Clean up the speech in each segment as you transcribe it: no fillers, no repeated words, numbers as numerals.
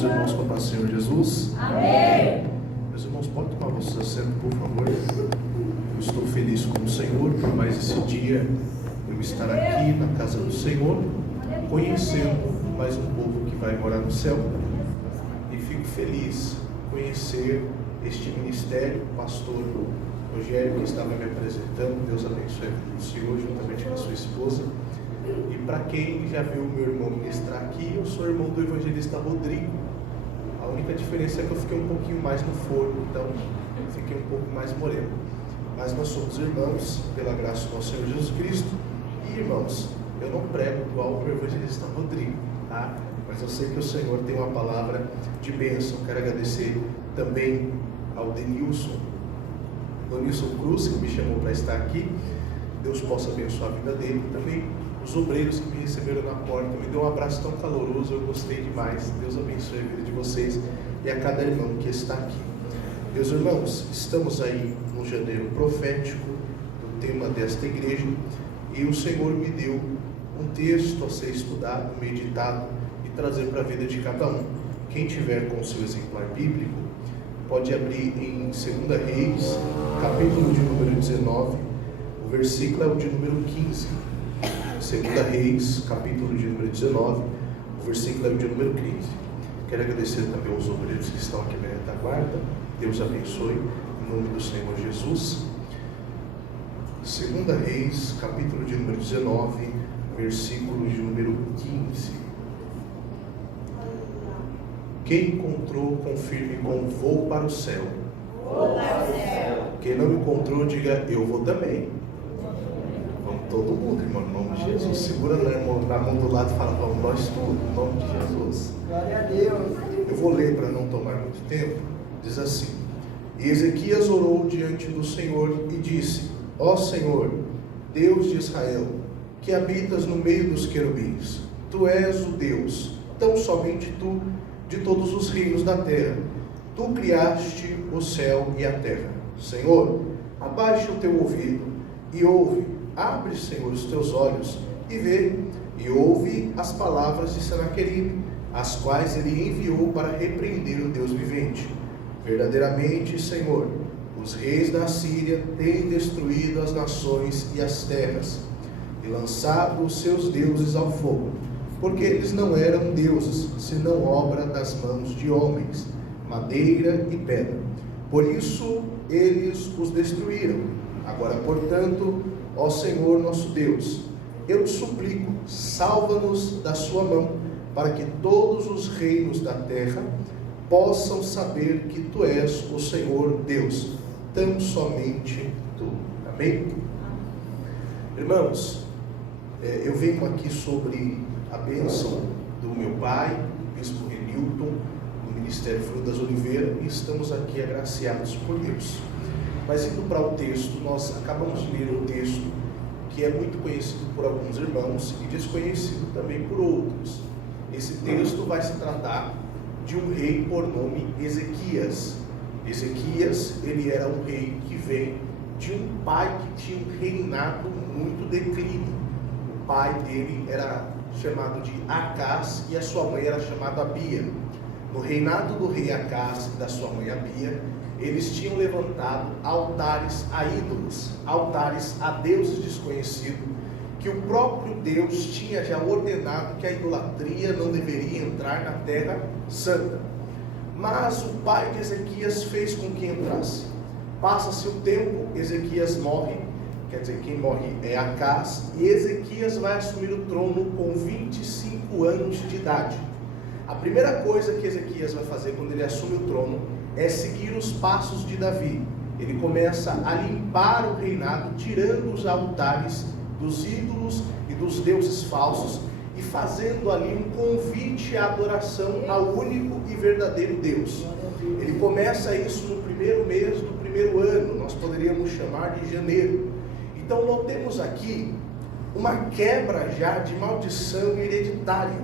os irmãos com a paz do Senhor Jesus? Amém. Meus irmãos, podem tomar vocês assentos, por favor. Eu estou feliz com o Senhor por mais esse dia eu estar aqui na casa do Senhor, conhecendo mais um povo que vai morar no céu. E fico feliz conhecer este ministério, o pastor Rogério, que estava me apresentando. Deus abençoe a vida do Senhor, juntamente com a sua esposa. E para quem já viu meu irmão ministrar aqui, eu sou irmão do evangelista Rodrigo. A única diferença é que eu fiquei um pouquinho mais no forno, então eu fiquei um pouco mais moreno. Mas nós somos irmãos, pela graça do nosso Senhor Jesus Cristo. E irmãos, eu não prego igual o evangelista Rodrigo, tá? Mas eu sei que o Senhor tem uma palavra de bênção. Quero agradecer também ao Denilson Cruz, que me chamou para estar aqui. Deus possa abençoar a vida dele. Também os obreiros que me receberam na porta, me deu um abraço tão caloroso, eu gostei demais. Deus abençoe a vida de vocês e a cada irmão que está aqui. Meus irmãos, estamos aí no janeiro profético, do tema desta igreja, e o Senhor me deu um texto a ser estudado, meditado e trazer para a vida de cada um. Quem tiver com o seu exemplar bíblico, pode abrir em 2 Reis, capítulo de número 19, o versículo é o de número 15. 2 Reis, capítulo de número 19, o versículo é o de número 15. Quero agradecer também aos obreiros que estão aqui na retaguarda. Deus abençoe, em nome do Senhor Jesus. 2 Reis, capítulo de número 19, versículo de número 15. Quem encontrou, confirme com vou para o céu. Vou para o céu. Quem não encontrou, diga eu vou também. Vamos todo mundo, irmão, em nome de Jesus. Segura na mão do lado e fala, vamos nós tudo, em nome de Jesus. Glória a Deus. Eu vou ler para não tomar muito tempo. Diz assim: E Ezequias orou diante do Senhor e disse: Ó Senhor, Deus de Israel, que habitas no meio dos querubins, Tu és o Deus, tão somente Tu, de todos os reinos da terra. Tu criaste o céu e a terra. Senhor, abaixa o teu ouvido e ouve. Abre, Senhor, os teus olhos e vê, e ouve as palavras de Senaqueribe, as quais ele enviou para repreender o Deus vivente. Verdadeiramente, Senhor, os reis da Síria têm destruído as nações e as terras, e lançado os seus deuses ao fogo, porque eles não eram deuses, senão obra das mãos de homens, madeira e pedra. Por isso eles os destruíram. Agora, portanto, ó Senhor nosso Deus, eu te suplico, salva-nos da sua mão, para que todos os reinos da terra possam saber que tu és o Senhor Deus, tão somente tu. Amém? Irmãos, eu venho aqui sobre a bênção do meu pai, o bispo Renilton, do Ministério Fruto das Oliveiras, e estamos aqui agraciados por Deus. Mas indo para o texto, nós acabamos de ler um texto que é muito conhecido por alguns irmãos e desconhecido também por outros. Esse texto vai se tratar de um rei por nome Ezequias. Ezequias, ele era um rei que vem de um pai que tinha um reinado muito declínio. O pai dele era chamado de Acás e a sua mãe era chamada Abia. No reinado do rei Acás e da sua mãe Abia, eles tinham levantado altares a ídolos, altares a deuses desconhecidos, que o próprio Deus tinha já ordenado que a idolatria não deveria entrar na terra santa. Mas o pai de Ezequias fez com que entrasse. Passa-se o tempo, Ezequias morre, quer dizer, quem morre é Acás, e Ezequias vai assumir o trono com 25 anos de idade. A primeira coisa que Ezequias vai fazer quando ele assume o trono é seguir os passos de Davi. Ele começa a limpar o reinado, tirando os altares dos ídolos e dos deuses falsos e fazendo ali um convite à adoração ao único e verdadeiro Deus. Ele começa isso no primeiro mês do primeiro ano, nós poderíamos chamar de janeiro. Então notemos aqui uma quebra já de maldição hereditária,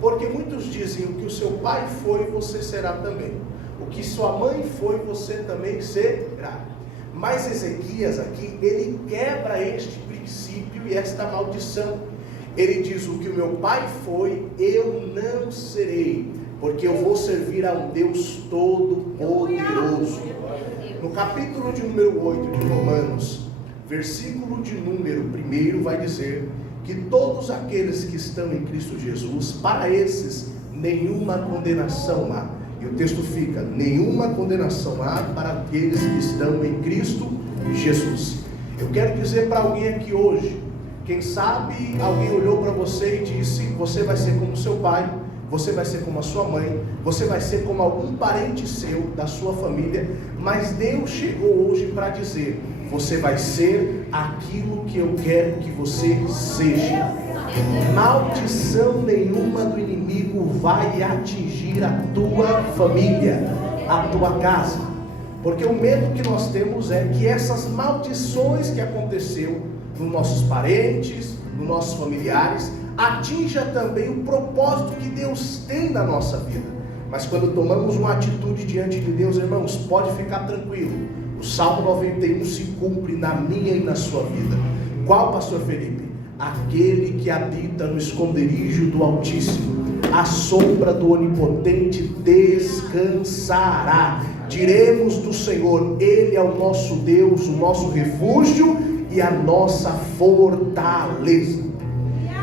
porque muitos dizem: o que o seu pai foi, você será também. O que sua mãe foi, você também será. Mas Ezequias aqui, ele quebra este princípio e esta maldição. Ele diz: o que o meu pai foi, eu não serei. porque eu vou servir a um Deus todo-poderoso. No capítulo de número 8 de Romanos, versículo de número 1, vai dizer que todos aqueles que estão em Cristo Jesus, para esses nenhuma condenação há. E o texto fica: nenhuma condenação há para aqueles que estão em Cristo Jesus. Eu quero dizer para alguém aqui hoje, quem sabe alguém olhou para você e disse: você vai ser como seu pai, você vai ser como a sua mãe, você vai ser como algum parente seu, da sua família, mas Deus chegou hoje para dizer: você vai ser aquilo que eu quero que você seja. Maldição nenhuma do inimigo vai atingir a tua família, a tua casa, porque o medo que nós temos é que essas maldições que aconteceu nos nossos parentes, nos nossos familiares, atinja também o propósito que Deus tem na nossa vida. Mas quando tomamos uma atitude diante de Deus, irmãos, pode ficar tranquilo, o Salmo 91 se cumpre na minha e na sua vida. Qual, pastor Felipe? Aquele que habita no esconderijo do Altíssimo, à sombra do Onipotente descansará. Diremos do Senhor: Ele é o nosso Deus, o nosso refúgio e a nossa fortaleza.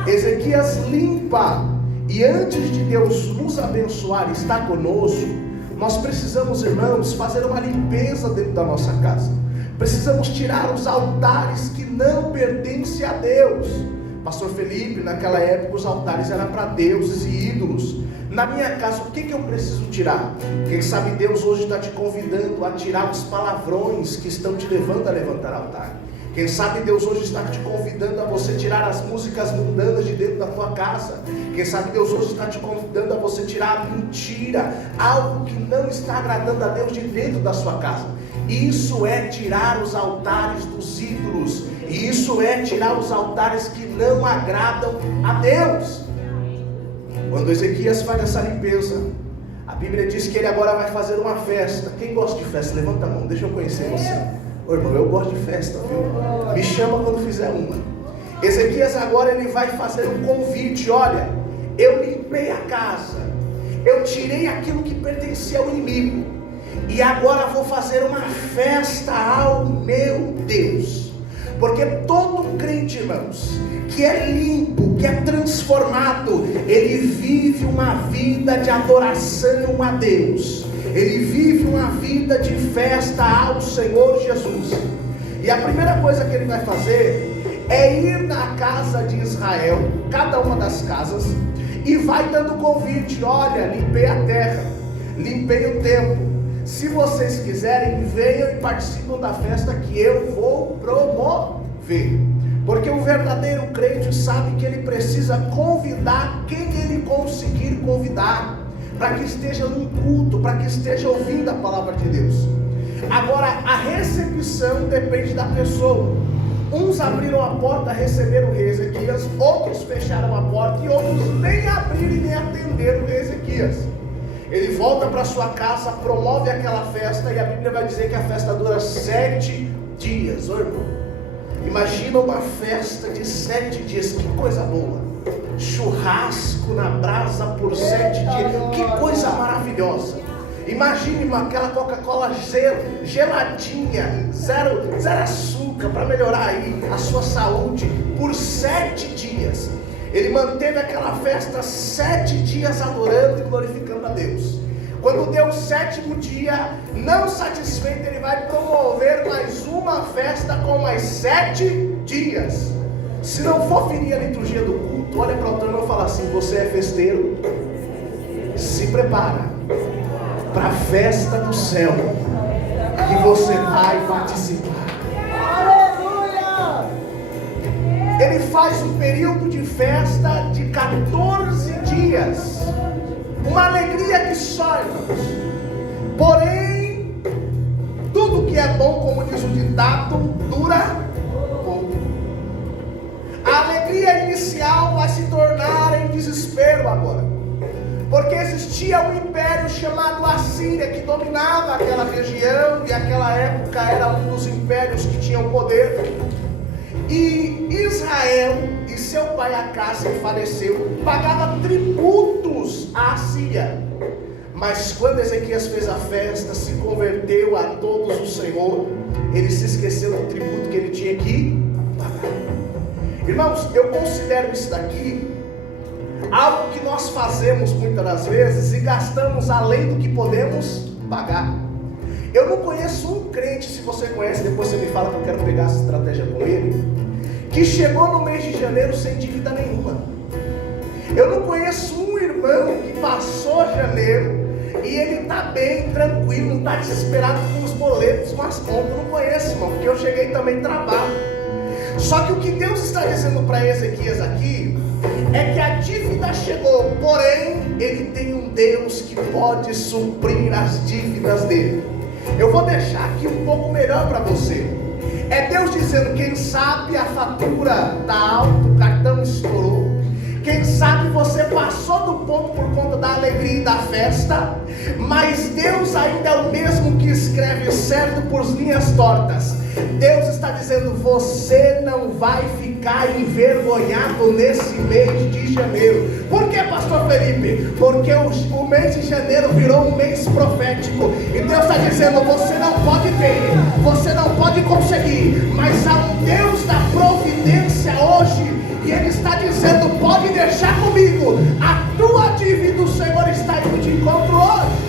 Ezequias limpa, e antes de Deus nos abençoar e estar conosco, nós precisamos, irmãos, fazer uma limpeza dentro da nossa casa. Precisamos tirar os altares que não pertencem a Deus. Pastor Felipe, naquela época os altares eram para deuses e ídolos. Na minha casa, o que eu preciso tirar? Quem sabe Deus hoje está te convidando a tirar os palavrões que estão te levando a levantar altar. Quem sabe Deus hoje está te convidando a você tirar as músicas mundanas de dentro da tua casa. Quem sabe Deus hoje está te convidando a você tirar a mentira, algo que não está agradando a Deus de dentro da sua casa. Isso é tirar os altares dos ídolos. Isso é tirar os altares que não agradam a Deus. Quando Ezequias faz essa limpeza, a Bíblia diz que ele agora vai fazer uma festa. Quem gosta de festa? Levanta a mão, deixa eu conhecer você. Ô irmão, eu gosto de festa, viu? Me chama quando fizer uma. Ezequias agora ele vai fazer um convite. Olha, eu limpei a casa, eu tirei aquilo que pertencia ao inimigo, e agora vou fazer uma festa ao meu Deus. Porque todo crente, irmãos, que é limpo, que é transformado, ele vive uma vida de adoração a Deus. Ele vive uma vida de festa ao Senhor Jesus. E a primeira coisa que ele vai fazer é ir na casa de Israel, cada uma das casas, e vai dando convite. Olha, limpei a terra, limpei o templo. Se vocês quiserem, venham e participem da festa que eu vou promover. Porque o verdadeiro crente sabe que ele precisa convidar quem ele conseguir convidar, para que esteja no culto, para que esteja ouvindo a palavra de Deus. Agora, a recepção depende da pessoa. Uns abriram a porta, receberam o rei Ezequias, outros fecharam a porta e outros nem abriram e nem atenderam o rei Ezequias. Ele volta para sua casa, promove aquela festa, e a Bíblia vai dizer que a festa dura 7 dias. Ô irmão, imagina uma festa de 7 dias, que coisa boa. Churrasco na brasa por 7 dias, que coisa maravilhosa. Imagine aquela Coca-Cola geladinha, zero açúcar, para melhorar aí a sua saúde, por 7 dias. Ele manteve aquela festa 7 dias adorando e glorificando a Deus. Quando deu o 7º dia, não satisfeito, ele vai promover mais uma festa com mais 7 dias. Se não for ferir a liturgia do culto, olha para o outro irmão e fala assim: você é festeiro? Se prepara para a festa do céu, que você vai participar. Ele faz um período de festa de 14 dias, uma alegria que só, irmãos. Porém, tudo que é bom, como diz o ditado, dura pouco. A alegria inicial vai se tornar em desespero agora, porque existia um império chamado Assíria, que dominava aquela região, e aquela época era um dos impérios que tinham poder. E Israel que seu pai Acácio faleceu, pagava tributos à Assíria. Mas quando Ezequias fez a festa, se converteu a todos o Senhor, ele se esqueceu do tributo que ele tinha que pagar. Irmãos, eu considero isso daqui algo que nós fazemos muitas das vezes e gastamos além do que podemos pagar. Eu não conheço um crente, se você conhece, depois você me fala que eu quero pegar essa estratégia com ele, que chegou no mês de janeiro sem dívida nenhuma. Eu não conheço um irmão que passou janeiro e ele está bem, tranquilo, não está desesperado com os boletos, com as contas. Eu não conheço, irmão, porque eu cheguei também trabalho. Só que o que Deus está dizendo para Ezequias aqui é que a dívida chegou, porém ele tem um Deus que pode suprir as dívidas dele. Eu vou deixar aqui um pouco melhor para você. É Deus dizendo: quem sabe a fatura está alta, o cartão estourou. Quem sabe você passou do ponto por conta da alegria e da festa, mas Deus ainda é o mesmo que escreve certo por linhas tortas. Deus está dizendo: você não vai ficar envergonhado nesse mês de janeiro. Por que, pastor Felipe? Porque o mês de janeiro virou um mês profético, e Deus está dizendo: você não pode ter, você não pode conseguir, mas há um Deus da providência hoje, e Ele está dizendo: pode deixar comigo, a tua dívida o Senhor está indo de encontro hoje.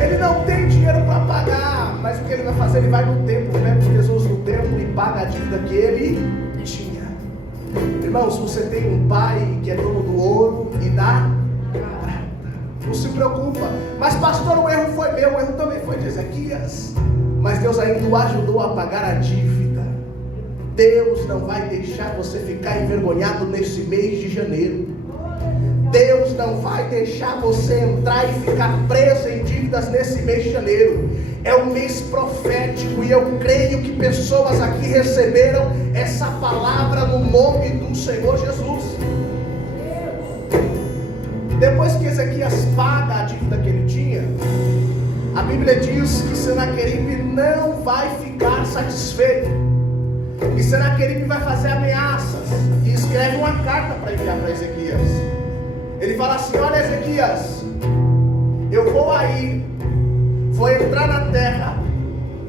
Ele não tem dinheiro para pagar, mas o que ele vai fazer? Ele vai no templo, pega os tesouros do templo e paga a dívida que ele tinha. Irmãos, você tem um pai que é dono do ouro e da prata. Não se preocupa. Mas pastor, o erro foi meu, o erro também foi de Ezequias. Mas Deus ainda o ajudou a pagar a dívida. Deus não vai deixar você ficar envergonhado nesse mês de janeiro. Deus não vai deixar você entrar e ficar preso em dívidas nesse mês de janeiro. É um mês profético, e eu creio que pessoas aqui receberam essa palavra no nome do Senhor Jesus. Depois que Ezequias paga a dívida que ele tinha, a Bíblia diz que Senaqueribe não vai ficar satisfeito, e Senaqueribe vai fazer ameaças, e escreve uma carta para enviar para Ezequias. Ele fala assim: olha, Ezequias, eu vou aí, vou entrar na terra,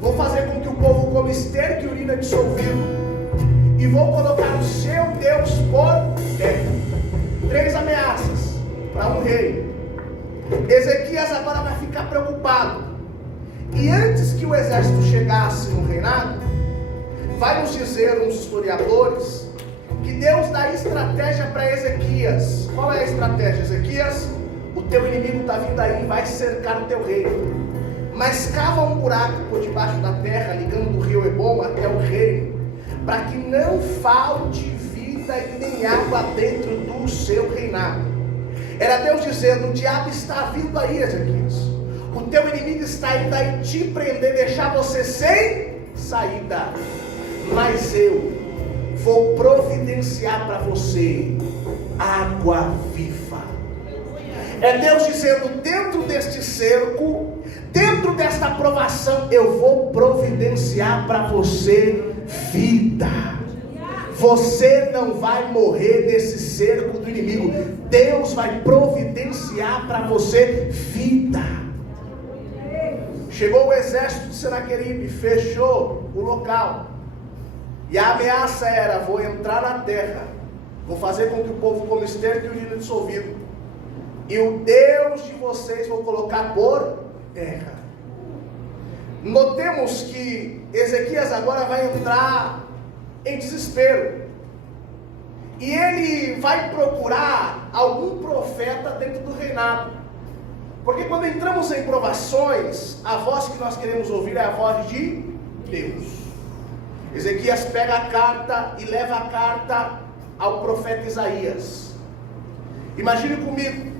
vou fazer com que o povo coma esterco e urina dissolvido, e vou colocar o seu Deus por terra. 3 ameaças para um rei. Ezequias agora vai ficar preocupado, e antes que o exército chegasse no reinado, vai nos dizer uns historiadores que Deus dá estratégia para Ezequias. Qual é a estratégia? Ezequias, o teu inimigo está vindo aí e vai cercar o teu reino, mas cava um buraco por debaixo da terra, ligando do rio Hebom até o reino, para que não falte vida e nem água dentro do seu reinado. Era Deus dizendo: o diabo está vindo aí, Ezequias, o teu inimigo está indo aí te prender, deixar você sem saída, mas eu vou providenciar para você água viva. É Deus dizendo: dentro deste cerco, dentro desta provação, eu vou providenciar para você vida. Você não vai morrer nesse cerco do inimigo. Deus vai providenciar para você vida. Chegou o exército de Senaqueribe, fechou o local, e a ameaça era: vou entrar na terra, vou fazer com que o povo coma esterco e urina dissolvido, e o Deus de vocês vou colocar por terra. Notemos que Ezequias agora vai entrar em desespero, e ele vai procurar algum profeta dentro do reinado, porque quando entramos em provações, a voz que nós queremos ouvir é a voz de Deus. Ezequias pega a carta e leva a carta ao profeta Isaías. Imagine comigo,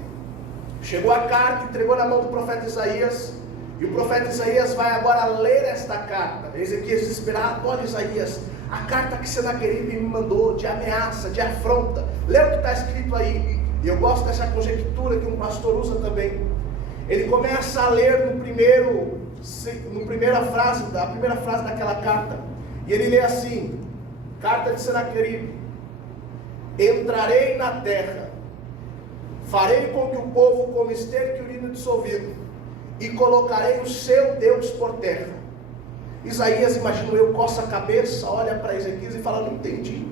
chegou a carta, entregou na mão do profeta Isaías, e o profeta Isaías vai agora ler esta carta. Ezequias desesperado: olha, Isaías, a carta que Senaqueribe me mandou, de ameaça, de afronta. Lê o que está escrito aí. E eu gosto dessa conjectura que um pastor usa também. Ele começa a ler a primeira frase daquela carta, e ele lê assim: Carta de Senaqueribe. Entrarei na terra, farei com que o povo coma esterco e urina dissolvido, e colocarei o seu Deus por terra. Isaías, imagino eu, coça a cabeça, olha para Ezequias e fala: não entendi.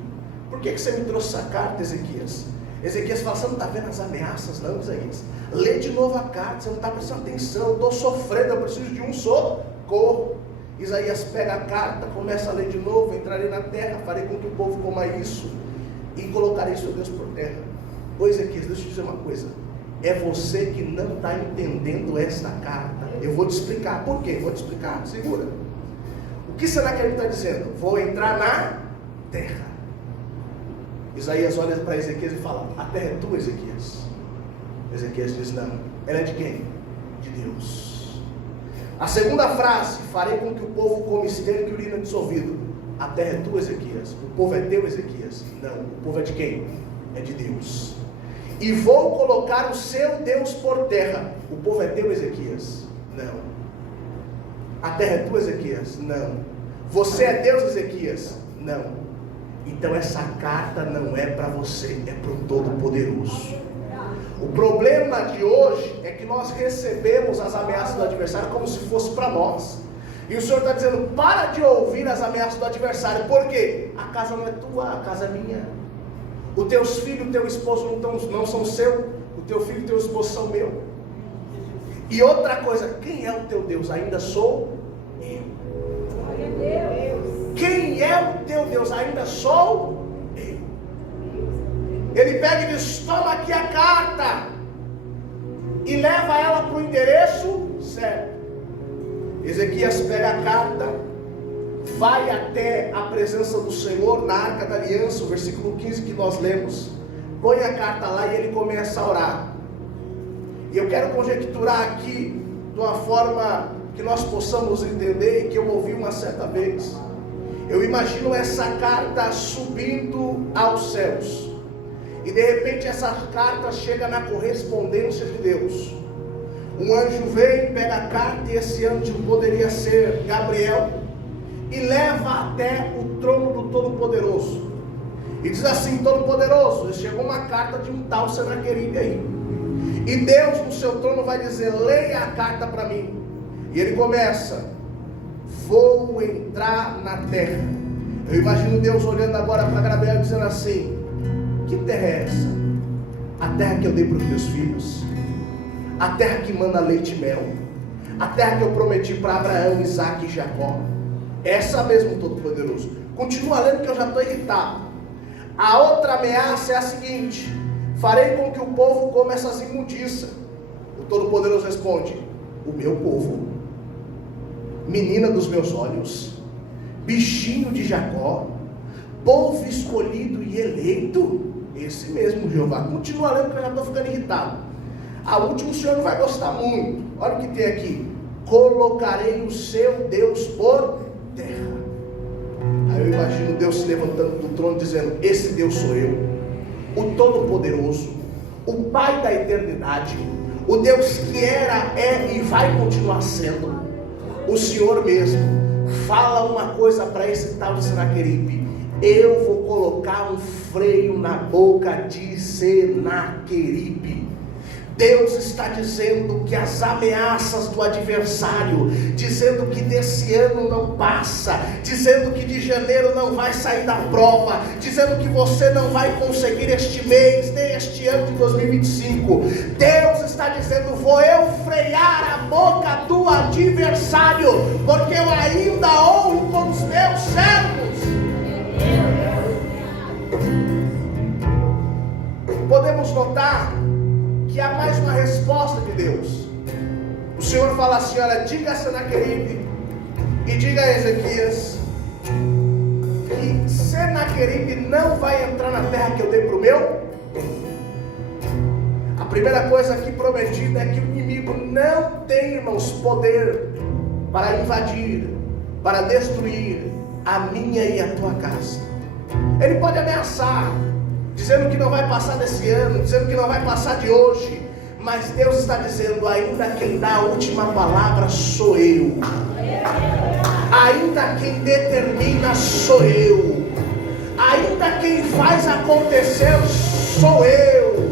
Por que você me trouxe essa carta, Ezequias? Ezequias fala: você não está vendo as ameaças não, Isaías? Lê de novo a carta, você não está prestando atenção, eu estou sofrendo, eu preciso de um socorro. Isaías pega a carta, começa a ler de novo: entrarei na terra, farei com que o povo coma isso, e colocarei seu Deus por terra. Ô Ezequias, deixa eu te dizer uma coisa, é você que não está entendendo esta carta. Eu vou te explicar por quê, vou te explicar, segura. O que será que ele está dizendo? Vou entrar na terra. Isaías olha para Ezequias e fala: a terra é tua, Ezequias. Ezequias diz: não, ela é de quem? De Deus. A segunda frase: farei com que o povo coma esterco e urina dissolvido. A terra é tua, Ezequias. O povo é teu, Ezequias. Não, o povo é de quem? É de Deus. E vou colocar o seu Deus por terra. O povo é teu, Ezequias? Não. A terra é tua, Ezequias? Não. Você é Deus, Ezequias? Não. Então essa carta não é para você, é para o Todo-Poderoso. O problema de hoje é que nós recebemos as ameaças do adversário como se fosse para nós. E o Senhor está dizendo: para de ouvir as ameaças do adversário. Por quê? A casa não é tua, a casa é minha. Os teus filhos, o teu esposo não são seu. O teu filho e o teu esposo são meu. E outra coisa: quem é o teu Deus? Ainda sou eu. Quem é o teu Deus? Ainda sou eu. Ele pega e diz: toma aqui a carta, e leva ela para o endereço certo. Ezequias pega a carta, vai até a presença do Senhor na Arca da Aliança, o versículo 15 que nós lemos, põe a carta lá e ele começa a orar. E eu quero conjecturar aqui de uma forma que nós possamos entender, e que eu ouvi uma certa vez. Eu imagino essa carta subindo aos céus, e de repente essa carta chega na correspondência de Deus. Um anjo vem, pega a carta, e esse anjo poderia ser Gabriel, e leva até o trono do Todo-Poderoso, e diz assim: Todo-Poderoso, chegou uma carta de um tal Senaqueribe aí, e Deus no seu trono vai dizer: leia a carta para mim. E ele começa: vou entrar na terra. Eu imagino Deus olhando agora para Gabriel e dizendo assim: que terra é essa? A terra que eu dei para os meus filhos, a terra que manda leite e mel, a terra que eu prometi para Abraão, Isaac e Jacó. Essa mesmo, Todo-Poderoso. Continua lendo que eu já estou irritado. A outra ameaça é a seguinte: farei com que o povo coma essas imundícias. O Todo-Poderoso responde: o meu povo, menina dos meus olhos, bichinho de Jacó, povo escolhido e eleito. Esse mesmo, Jeová. Continua lendo que eu já estou ficando irritado. A última o Senhor não vai gostar muito. Olha o que tem aqui: colocarei o seu Deus por terra. Aí eu imagino Deus se levantando do trono dizendo: esse Deus sou eu, o Todo-Poderoso, o Pai da eternidade, o Deus que era, é e vai continuar sendo. O Senhor mesmo fala uma coisa para esse tal de Senaqueribe: eu vou colocar um freio na boca de Senaqueribe. Deus está dizendo que as ameaças do adversário, dizendo que desse ano não passa, dizendo que de janeiro não vai sair da prova, dizendo que você não vai conseguir este mês, nem este ano de 2025. Deus está dizendo: vou eu frear a boca do adversário, porque eu ainda honro com os meus servos. Podemos notar que há mais uma resposta de Deus. O Senhor fala assim: olha, diga a Senaqueribe e diga a Ezequias que Senaqueribe não vai entrar na terra que eu dei para o meu. A primeira coisa aqui prometida é que o inimigo não tem, irmãos, poder para invadir, para destruir a minha e a tua casa. Ele pode ameaçar, dizendo que não vai passar desse ano, dizendo que não vai passar de hoje, mas Deus está dizendo: ainda quem dá a última palavra sou eu, ainda quem determina sou eu. Agora quem faz acontecer sou eu.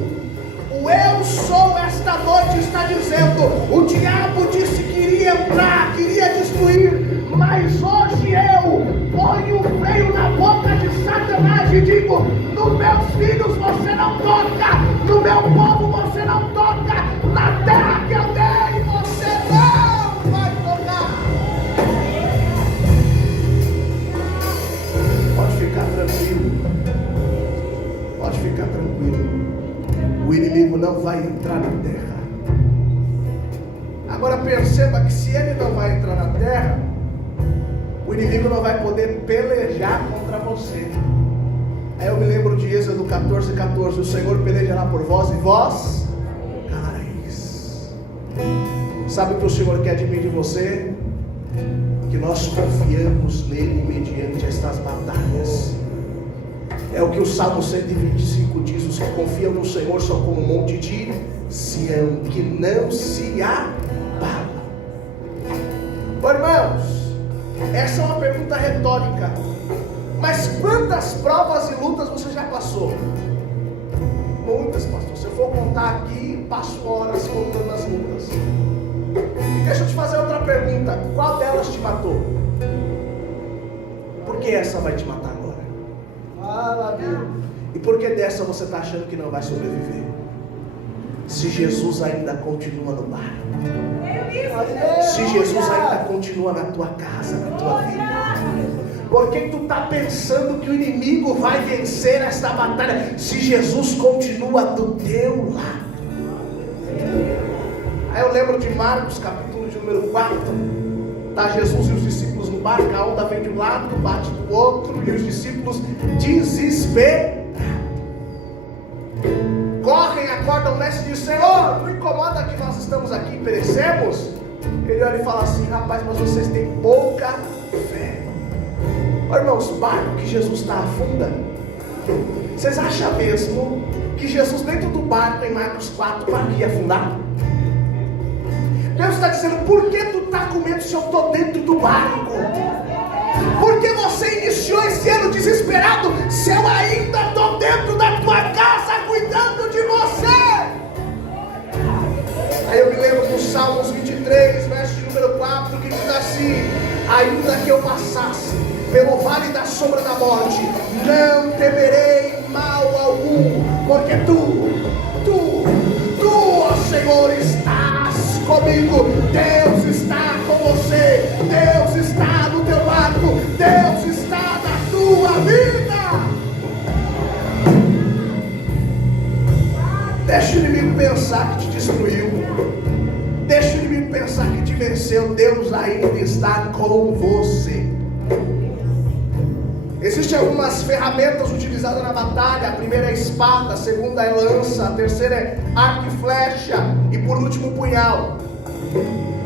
O eu sou esta noite está dizendo: o diabo disse que iria entrar, queria destruir, mas hoje eu ponho um freio na boca de Satanás e digo: nos meus filhos você não toca, no meu povo você não toca, na terra que eu dei você não vai tocar. Pode ficar tranquilo, pode ficar tranquilo. O inimigo não vai entrar na terra. Agora perceba que se ele não vai entrar na terra, o inimigo não vai poder pelejar contra você. Aí eu me lembro de Êxodo 14:14: o Senhor pelejará por vós e vós calareis. Sabe o que o Senhor quer de mim e de você? Que nós confiamos nele mediante estas batalhas. É o que o Salmo 125 diz: os que confiam no Senhor são como um monte de Sião, que não se abala. Bom, irmãos, essa é uma pergunta retórica. Mas quantas provas e lutas você já passou? Muitas, pastor. Se eu for contar aqui, passo horas contando as lutas. E deixa eu te fazer outra pergunta: qual delas te matou? Por que essa vai te matar agora? E por que dessa você está achando que não vai sobreviver? Se Jesus ainda continua no barco, se Jesus ainda continua na tua casa, na tua vida, por que tu está pensando que o inimigo vai vencer esta batalha? Se Jesus continua do teu lado. Aí eu lembro de Marcos, capítulo de número 4. Está Jesus e os discípulos no barco, a onda vem de um lado, bate do outro, e os discípulos desesperados correm, acordam o mestre e dizem: Senhor, não incomoda que nós estamos aqui e perecemos? Ele olha e fala assim: rapaz, mas vocês têm pouca fé. Olha, irmãos, o barco que Jesus está afunda. Vocês acham mesmo que Jesus dentro do barco em Marcos 4, o barco ia afundar? Deus está dizendo: por que tu está com medo se eu estou dentro do barco? Por que você iniciou esse ano desesperado se eu ainda estou dentro da tua casa cuidando de você? Aí eu me lembro do Salmos 23, verso de número 4, que diz assim: ainda que eu passasse pelo vale da sombra da morte, não temerei mal algum, porque tu, ó Senhor, estás comigo. Deus está com você, Deus está no teu barco, Deus está na tua vida. Deixa o inimigo pensar que te destruiu, deixa o inimigo pensar que te venceu. Deus ainda está com você. Existem algumas ferramentas utilizadas na batalha. A primeira é a espada, a segunda é a lança, a terceira é arco e flecha, e por último o punhal.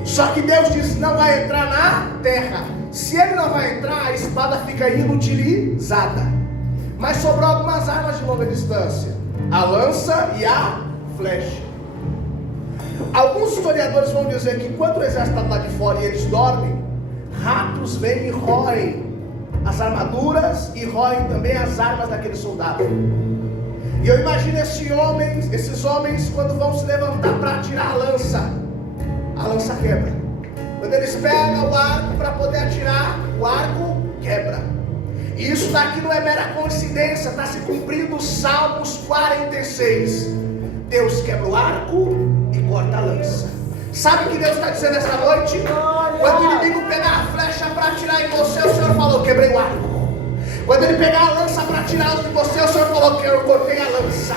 Só que Deus diz: não vai entrar na terra. Se ele não vai entrar, a espada fica inutilizada. Mas sobrou algumas armas de longa distância: a lança e a flecha. Alguns historiadores vão dizer que enquanto o exército está lá de fora e eles dormem, ratos vêm e roem as armaduras e roem também as armas daquele soldado. E eu imagino esses homens quando vão se levantar para atirar a lança quebra. Quando eles pegam o arco para poder atirar, o arco quebra. E isso daqui não é mera coincidência, está se cumprindo Salmos 46. Deus quebra o arco e corta a lança. Sabe o que Deus está dizendo esta noite? Quando o inimigo pegar a flecha para atirar em você, o Senhor falou: quebrei o arco. Quando ele pegar a lança para atirar de você, o Senhor falou que eu cortei a lança.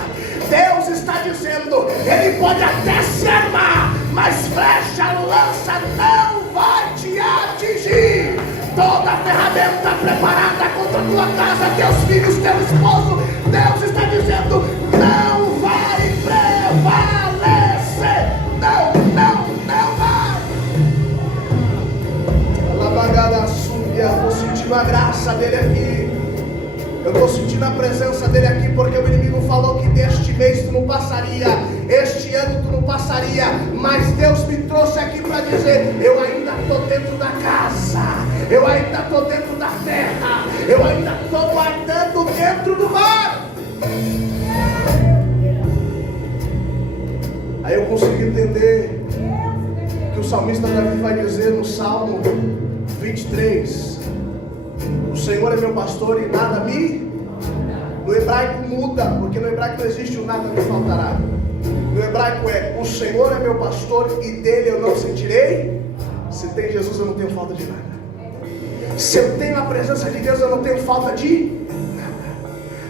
Deus está dizendo: ele pode até se armar, mas flecha, lança não vai te atingir. Toda ferramenta preparada contra a tua casa, teus filhos, teu esposo, Deus está dizendo: não vai prevalecer. Não vai. Alabagada súbia, eu estou sentindo a graça dele aqui. Eu estou sentindo a presença dele aqui, porque o inimigo falou que deste mês tu não passaria, este ano tu não passaria, mas Deus me trouxe aqui para dizer: eu ainda estou dentro da casa, eu ainda estou dentro da terra, Eu ainda estou guardando dentro do mar. Aí eu consegui entender que o salmista Davi vai dizer no Salmo 23: o Senhor é meu pastor e nada me... No hebraico muda, porque no hebraico não existe o nada me faltará. No hebraico é: o Senhor é meu pastor e dele eu não sentirei. Se tem Jesus eu não tenho falta de nada. Se eu tenho a presença de Deus eu não tenho falta de nada.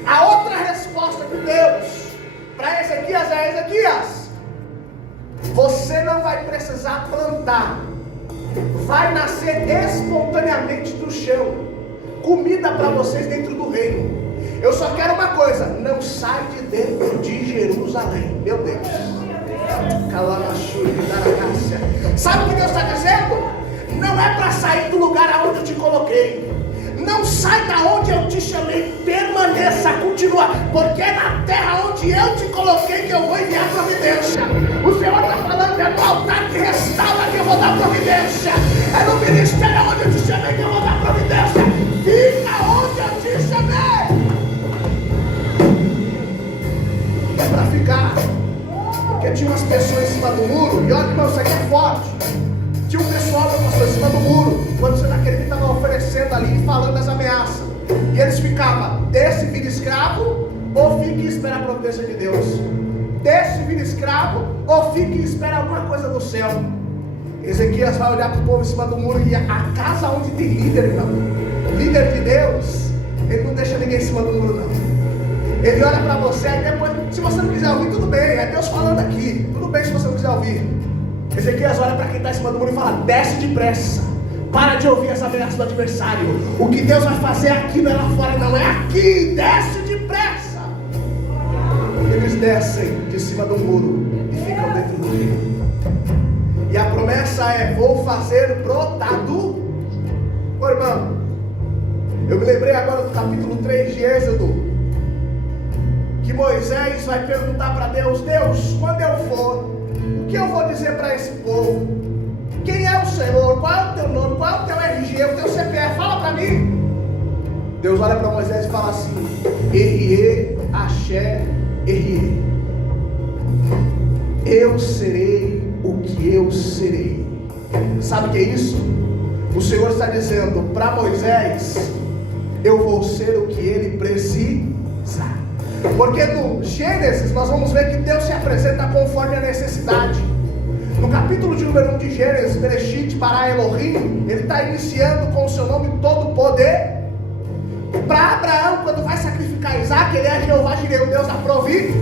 A outra resposta de Deus para Ezequias é: Ezequias, você não vai precisar plantar, vai nascer espontaneamente do chão comida para vocês dentro do reino. Eu só quero uma coisa: não sai de dentro de Jerusalém. Meu Deus. Sabe o que Deus está dizendo? Não é para sair do lugar aonde eu te coloquei. Não sai da onde eu te chamei. Permaneça, continua. Porque é na terra onde eu te coloquei que eu vou enviar providência. O Senhor está falando: é no altar que restaura que eu vou dar providência. É no ministério onde eu te chamei que eu vou dar providência. Fica onde eu te chamei. É para ficar. Porque tinha umas pessoas em cima do muro. E olha, irmão, isso aqui é forte. Tinha um pessoal que passou em cima do muro. Quando você naquele que estava oferecendo ali, falando as ameaças. E eles ficavam: desse vira escravo, ou fique e espera a providência de Deus. Desse vira escravo, ou fique e espera alguma coisa do céu. Ezequias vai olhar para o povo em cima do muro. E a casa onde tem líder, irmão, líder de Deus, ele não deixa ninguém em cima do muro, não. Ele olha para você, aí depois, se você não quiser ouvir, tudo bem, é Deus falando aqui. Tudo bem se você não quiser ouvir. Ezequias olha para quem está em cima do muro e fala: desce depressa, para de ouvir as ameaças do adversário. O que Deus vai fazer aqui não é lá fora, não, é aqui. Desce depressa. Eles descem de cima do muro e ficam dentro do rio. E a promessa é: vou fazer brotar do... Ô irmão, eu me lembrei agora do capítulo 3 de Êxodo, que Moisés vai perguntar para Deus: Deus, quando eu for, o que eu vou dizer para esse povo? Quem é o Senhor? Qual é o teu nome? Qual é o teu RG? O teu CPF? Fala para mim. Deus olha para Moisés e fala assim: Erie, Axé, Erie. Eu serei o que eu serei. Sabe o que é isso? O Senhor está dizendo para Moisés: eu vou ser o que ele precisa. Porque no Gênesis nós vamos ver que Deus se apresenta conforme a necessidade. No capítulo de número 1 de Gênesis, Bereshit bara Elohim, ele está iniciando com o seu nome todo poder. Para Abraão, quando vai sacrificar Isaac, ele é Jeová Jireh, o Deus da provisão.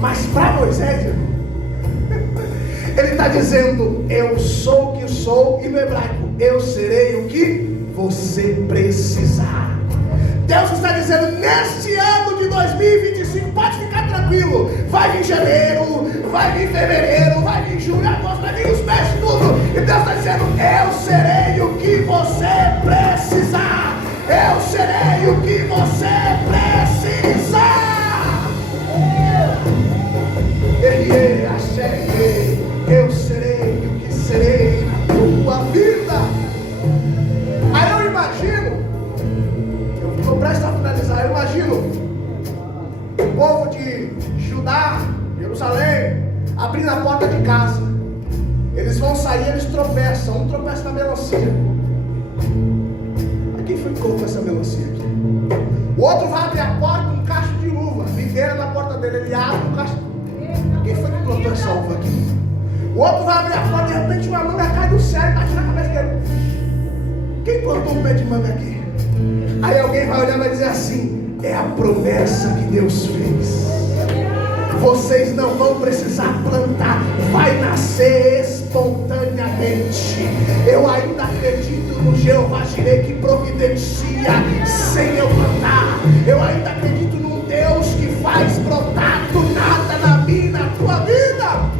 Mas para Moisés, ele está dizendo: eu sou o que sou. E no hebraico: eu serei o que você precisar. Deus está dizendo: neste ano de 2025, pode ficar tranquilo. Vai vir janeiro, vai vir fevereiro, vai vir julho, agosto, vai vir os meses, tudo. E Deus está dizendo: eu serei o que você precisar. Eu serei o que você precisar. Eu serei o que serei na tua vida. Aí eu imagino, estou prestes a finalizar, eu imagino o povo de Judá, Jerusalém, abrindo a porta de casa. Eles vão sair, eles tropeçam. Um tropeça na melancia. Quem foi que colocou essa melancia aqui? O outro vai abrir a porta, um cacho de uva, videira na porta dele, ele abre um cacho. Quem foi que plantou essa uva aqui? O outro vai abrir a porta, de repente uma manga cai do céu e bate na cabeça dele. Quem plantou um pé de manga aqui? Aí alguém vai olhar e vai dizer assim: é a promessa que Deus fez. Vocês não vão precisar plantar, vai nascer espontaneamente. Eu ainda acredito no Jeová Jireh que providencia sem eu plantar. Eu ainda acredito num Deus que faz brotar do nada na minha e na tua vida.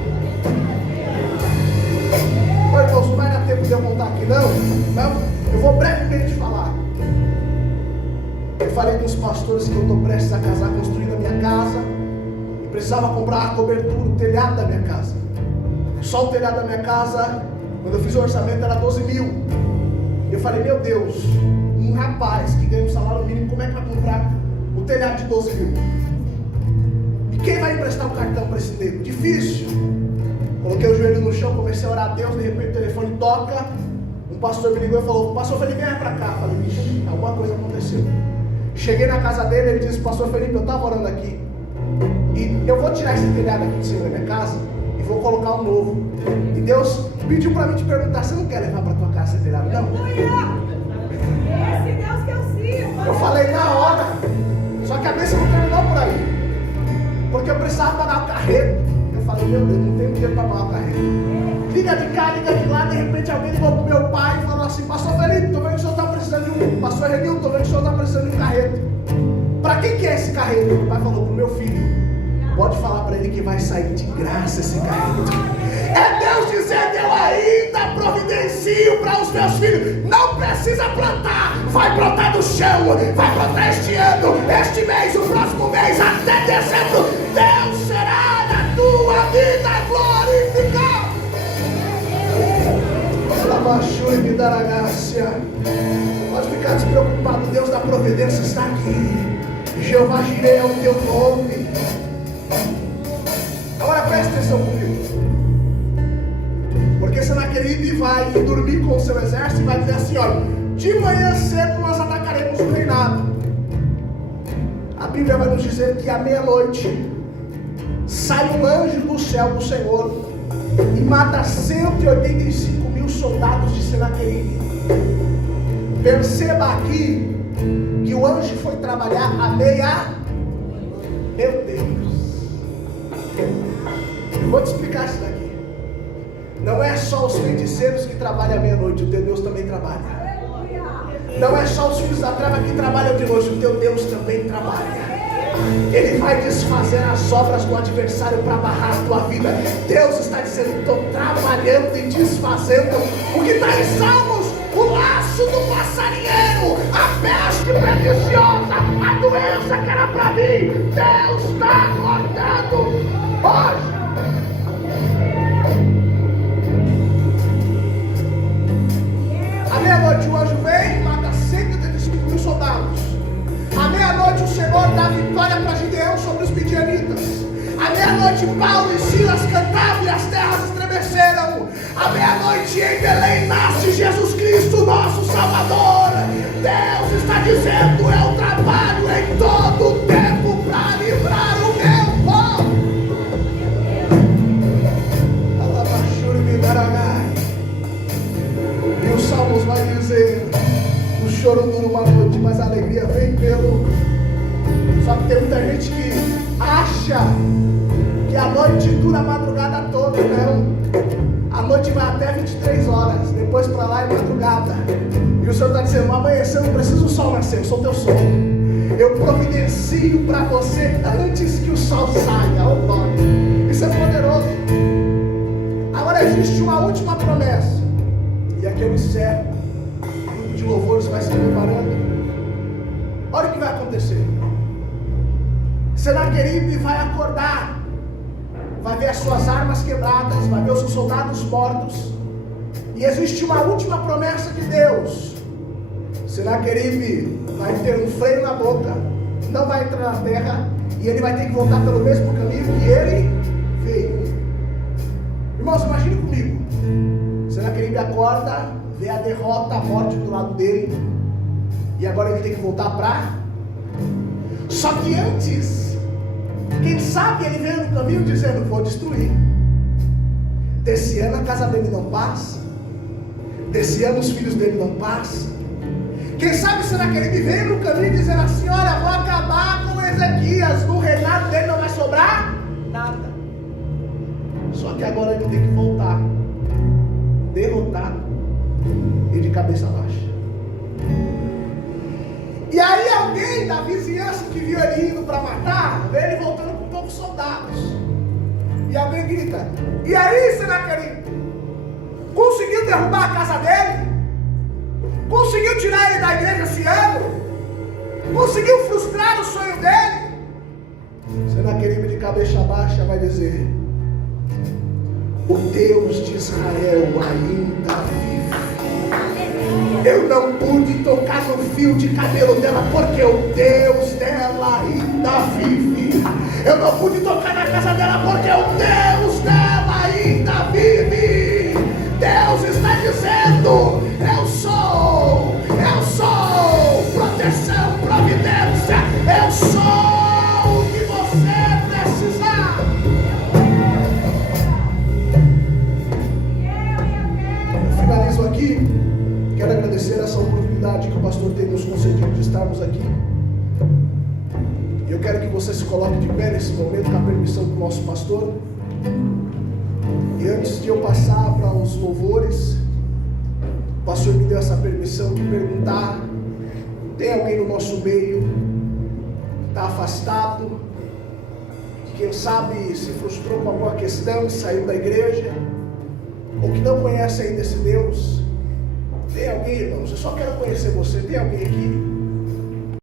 Oi, irmãos, não vai dar tempo de eu montar aqui não, mas eu vou brevemente falar. Eu falei com os pastores que eu estou prestes a casar, construindo a minha casa. Precisava comprar a cobertura, o telhado da minha casa. Só o telhado da minha casa, quando eu fiz o orçamento, era 12 mil. Eu falei: meu Deus, rapaz que ganha um salário mínimo, como é que vai comprar o telhado de 12 mil? E quem vai emprestar o cartão para esse nego? Difícil. Coloquei o joelho no chão, comecei a orar a Deus, de repente o telefone toca, um pastor me ligou e falou, pastor Felipe, vem pra cá. Falei, bicho, alguma coisa aconteceu. Cheguei na casa dele, ele disse, pastor Felipe, eu estava orando aqui, e eu vou tirar esse telhado aqui de cima da minha casa, e vou colocar um novo. E Deus pediu para mim te perguntar, você não quer levar para tua casa esse telhado? Não. Esse Deus que eu sirvo. Eu falei na hora, só que a bênção não terminou por aí, porque eu precisava pagar o carreto. Eu falei, meu Deus, não tenho dinheiro para pagar o carreto. Liga de cá, liga de lá, de repente alguém ligou pro meu pai e falou assim, pastor Felipe, tô vendo que o senhor está precisando de um, pastor Renilton, tô vendo que o senhor está precisando de um carreto. Para quem que é esse carreto? O pai falou pro meu filho, pode falar para ele que vai sair de graça esse carreto. É Deus dizendo, eu ainda providencio para os meus filhos, não precisa plantar, vai brotar do chão, vai brotar este ano, este mês, o próximo mês, até dezembro, Deus será na tua vida glorificado. Ela e me dará graça. Pode ficar despreocupado, Deus da providência está aqui. Jeová Jireh é o teu nome. Agora presta atenção comigo, porque Senaqueribe vai dormir com o seu exército e vai dizer assim, olha, de manhã cedo nós atacaremos o reinado. A Bíblia vai nos dizer que à meia-noite sai um anjo do céu do Senhor e mata 185 mil soldados de Senaqueribe. Perceba aqui que o anjo foi trabalhar à meia. Meu Deus, eu vou te explicar isso daqui. Não é só os feiticeiros que trabalham à meia-noite, o teu Deus também trabalha. Não é só os filhos da treva que trabalham de noite, o teu Deus também trabalha. Ele vai desfazer as obras do adversário para barrar a tua vida. Deus está dizendo, estou trabalhando e desfazendo o que está em Salmos, o laço do passarinheiro, a peste perniciosa, a doença que era para mim. Deus está cortando hoje. À meia-noite o anjo vem e mata 185 mil soldados. À meia-noite o Senhor dá vitória para Gideão sobre os midianitas. À meia-noite Paulo e Silas cantavam e as terras estremeceram. À meia-noite em Belém nasce Jesus Cristo, nosso Salvador. Deus está dizendo, eu trabalho em todo o tempo para livrar o meu povo. E os Salmos vai dizer, o choro dura uma noite, mas a alegria vem pelo... Só que tem muita gente que acha que a noite dura a madrugada toda. Não, a noite vai até 23 horas, depois para lá é madrugada. E o Senhor está dizendo, amanhecer, não precisa o sol nascer, eu sou teu sol. Eu providencio para você antes que o sol saia. Oh glória, isso é poderoso. Agora existe uma última promessa, e aqui eu encerro. O grupo de louvores vai se preparando. Olha o que vai acontecer. Senaqueribe vai acordar, vai ver as suas armas quebradas, vai ver os seus soldados mortos. E existe uma última promessa de Deus. Senaqueribe vai ter um freio na boca, não vai entrar na terra, e ele vai ter que voltar pelo mesmo caminho que ele veio. Irmãos, imagine comigo. Senaqueribe acorda, vê a derrota, a morte do lado dele, e agora ele tem que voltar para... Só que antes, quem sabe ele veio no caminho dizendo, vou destruir. Desse ano a casa dele não passa, desse ano os filhos dele não passam. Quem sabe Senaqueribe veio no caminho dizendo assim, olha, vou acabar com Ezequias, no reinado dele não vai sobrar nada. Só que agora ele tem que voltar, derrotado e de cabeça baixa. E aí alguém da vizinhança que viu ele indo para matar, vê ele voltando com poucos soldados. E alguém grita, e aí Senaqueribe, conseguiu derrubar a casa dele? Conseguiu tirar ele da igreja esse ano? Conseguiu frustrar o sonho dele? Senaqueribe de cabeça baixa vai dizer, o Deus de Israel ainda vive. Eu não pude tocar no fio de cabelo dela porque o Deus dela ainda vive. Eu não pude tocar na casa dela porque o Deus dela ainda vive. Deus está dizendo: eu sou proteção, providência, eu sou o que você precisar. Eu finalizo aqui. Quero agradecer essa oportunidade que o pastor tem nos concedido de estarmos aqui. Eu quero que você se coloque de pé nesse momento com a permissão do nosso pastor. E antes de eu passar para os louvores, o pastor me deu essa permissão de perguntar: tem alguém no nosso meio que está afastado, que quem sabe se frustrou com alguma questão e saiu da igreja, ou que não conhece ainda esse Deus? Tem alguém, irmãos? Eu só quero conhecer você. Tem alguém aqui?